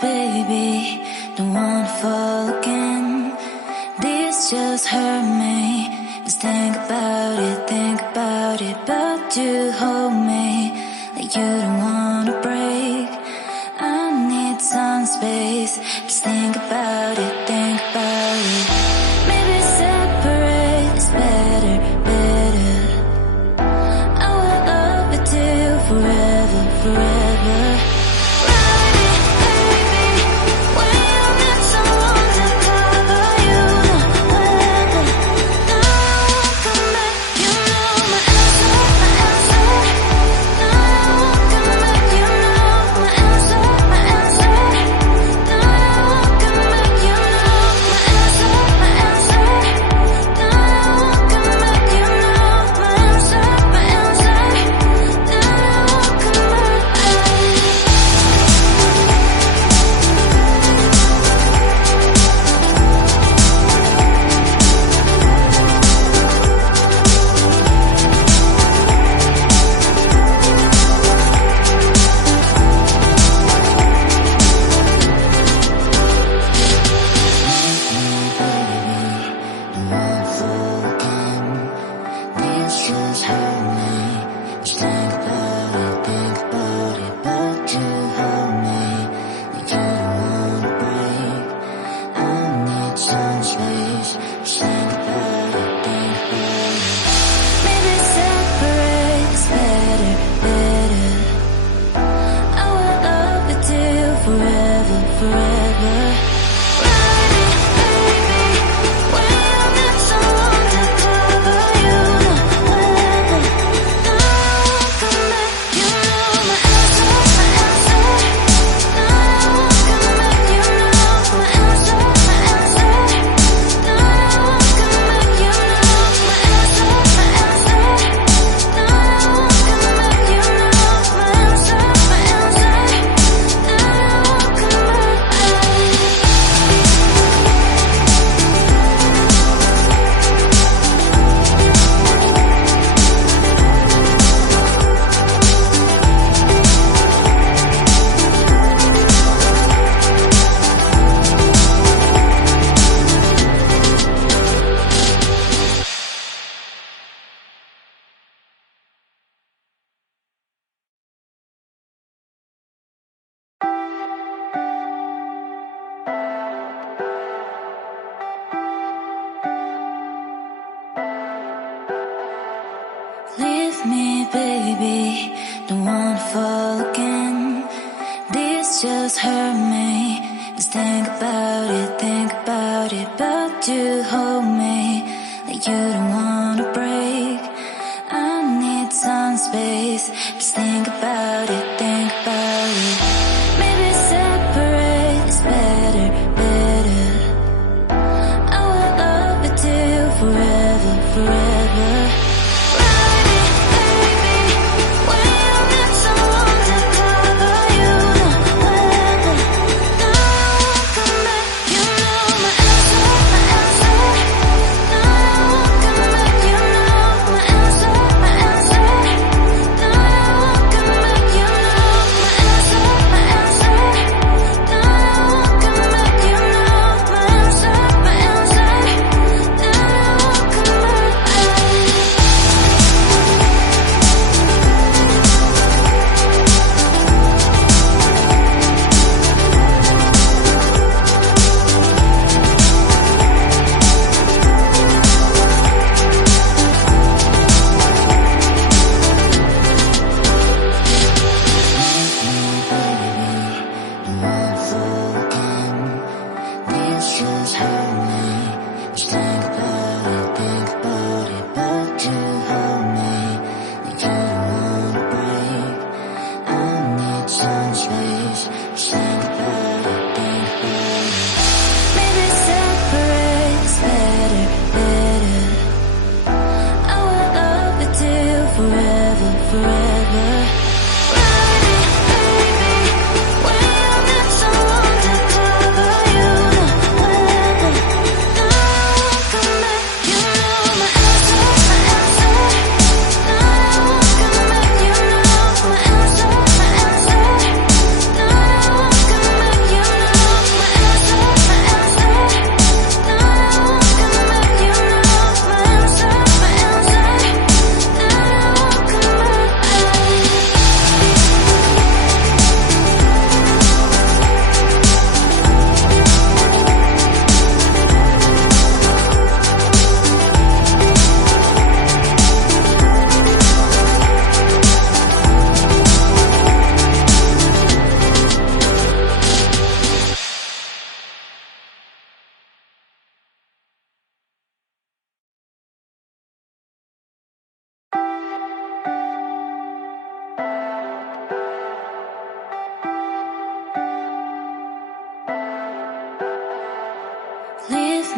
baby, don't wanna fall again. This just hurt me. Just think about it, but you hold me like you don't wanna break. I need some space. Just think about it, maybe separate is better, better. I will love you till forever, forever. Leave me, baby, don't wanna fall again. This just hurt me. Just think about it, but you hold me like you don't wanna break. I need some space. Just think about it, maybe separate is better, better. I will love you till forever, forever.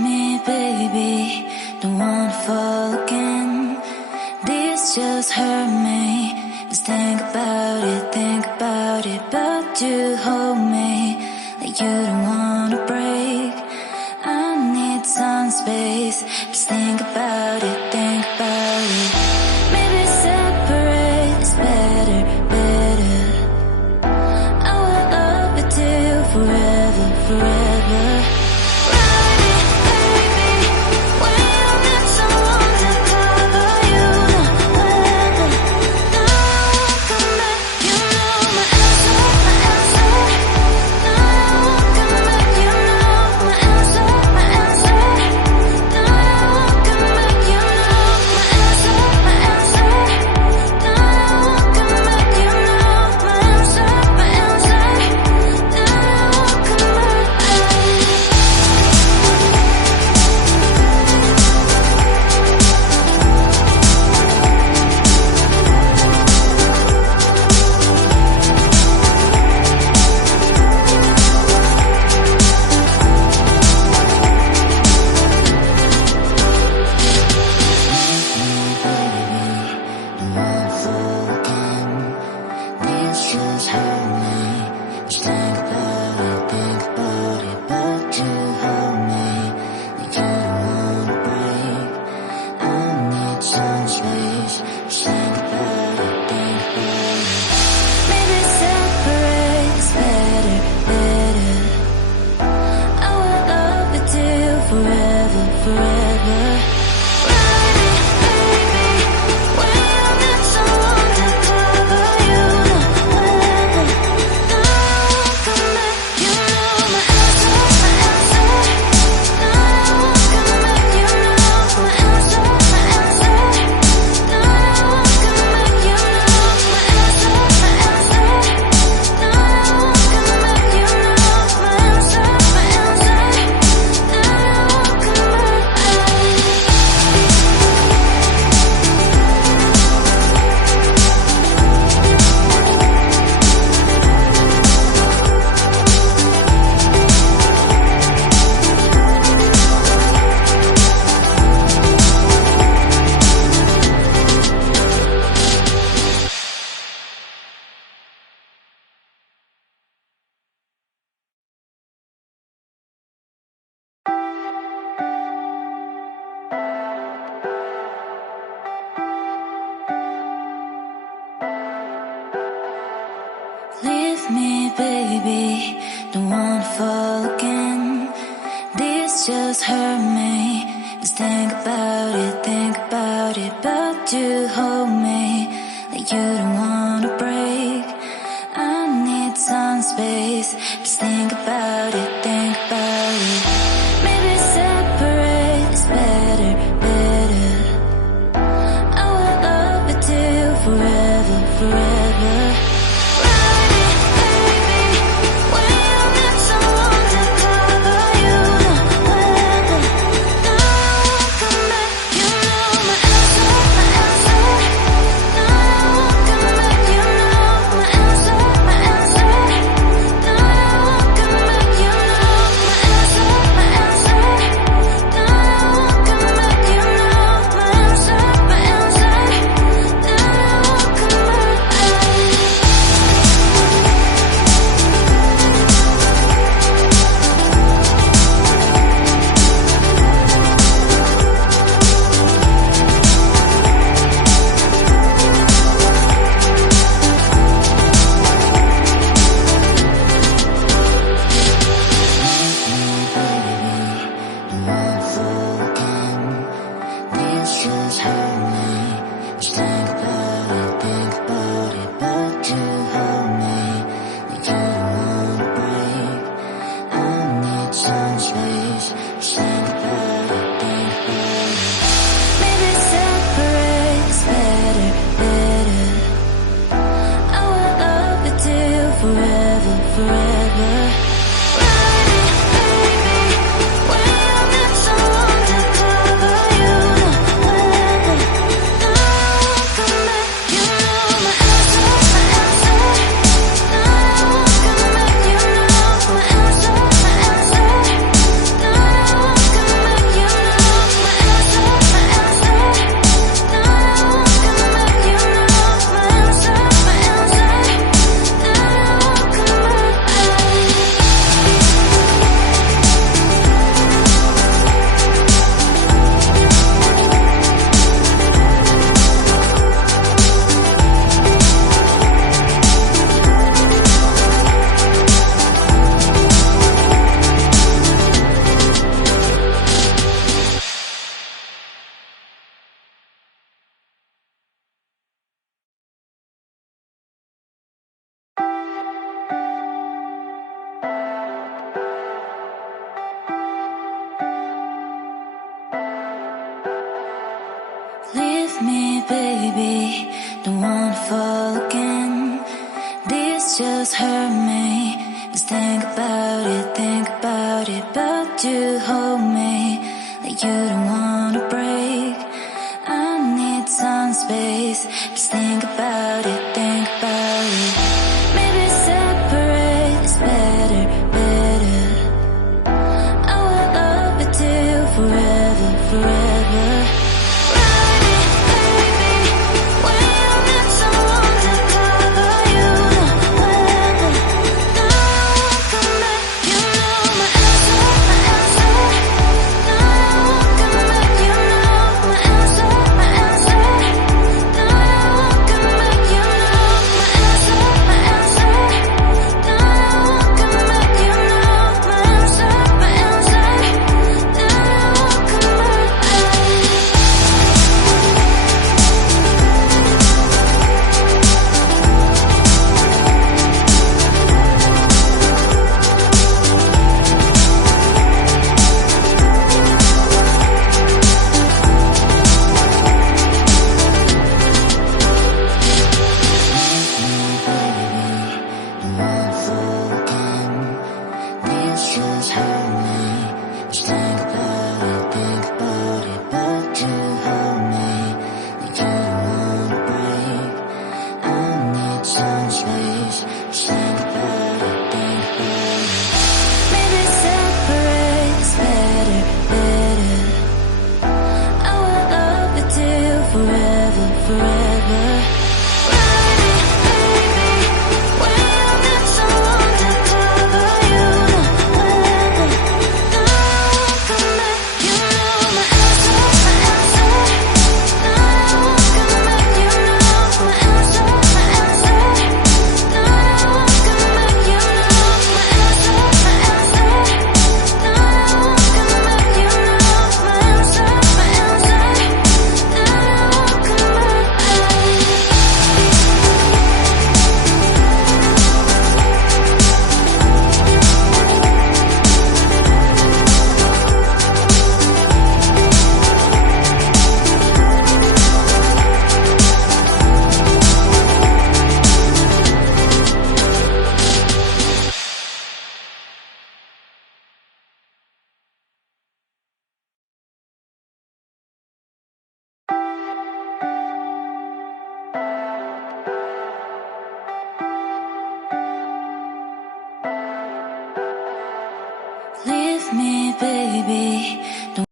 me, baby, don't wanna fall again. This just hurt me. Just think about it, but you hold me like you don't wanna break. I need some space. Just think about it, think about it. Maybe separate is better, better. I will love you till forever, forever. Leave me, baby, don't wanna fall again. This just hurt me. Just think about it, but you hold me like you don't wanna break. I need some space. Just think about it, think about it. Maybe separate is better, better. I will love you till forever, forever. You know baby, don't wanna fall again. This just hurt me. Just think about it, but you hold me like you don't wanna break. I need some space. Just think about it, think about it. Maybe separate is better, better. I will love you till forever, forever.